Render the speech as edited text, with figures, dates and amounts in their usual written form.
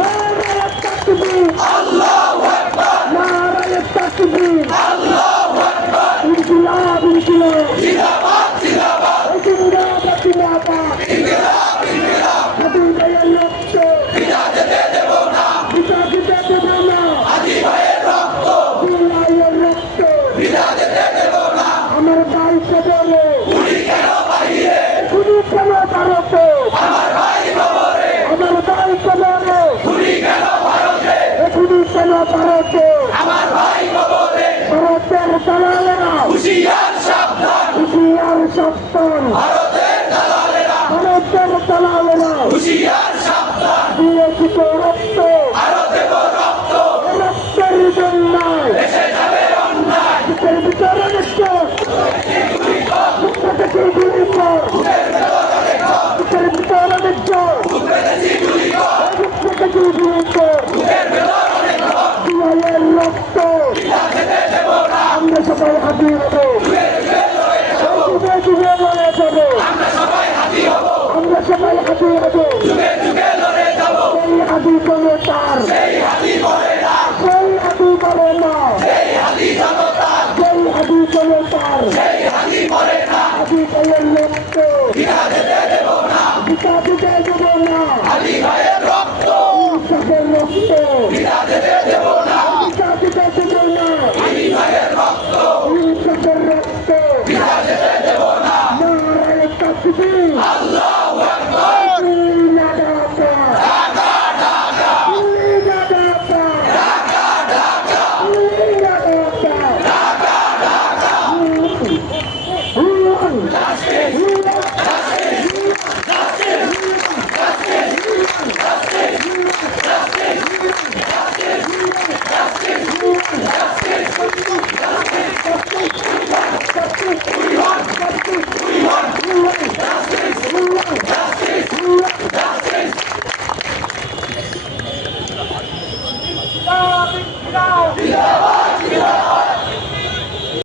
নারায়ে তাকবীর, আল্লাহু আকবার, নারায়ে তাকবীর, আল্লাহু আকবার, ইনকিলাব ইনকিলাব, জিন্দাবাদ জিন্দাবাদ, জিন্দাবাদ জিন্দাবাদ, ইনকিলাব ইনকিলাব, হাবিব ভাইয়ের রক্ত পিতা যেতে দেব না, পিতা দিতে দেব না, হাজি ভাইয়ের রক্ত, ভাইয়ের রক্ত পিতা যেতে দেব না, আমার ভাই কবরে, গুলি কেন বাহিরে, গুলি কেন ভারতে, আমার ভাই কবরে, আমার ভাই কবরে, গুলি কেন ভারতে, গুলি কেন ভারতে, আমার ভাই কবরে, ভারতের দালালেরা হুশিয়ার সাবধান, হুশিয়ার সাবধান, ভারতের দালালেরা, ভারতের দালালেরা হুশিয়ার সাবধান, দিয়েছিল রক্ত, আরো দেব রক্ত, রক্তের জন্যই দেশে যাবে অন্যায়, বুকের ভিতরে নিশ্চয় গুলি কর, বুকের গুলি কর, বুকের ভেতরে কর, বুকের ভিতরে নিশ্চয় বুকে দেশি গুলি কর, বুকের গুলি কর, বুকের ভেতরে কর, ভাইয়ের রক্ত পিতা যেতে দেব না, আমরা সবাই হাজির হবো, যুগে যুগে লড়ে যাব, যুগে যুগে লড়ে যাবো, আমরা সবাই হাতি হব, আমরা সবাই হাজির হবো, যুগে যুগে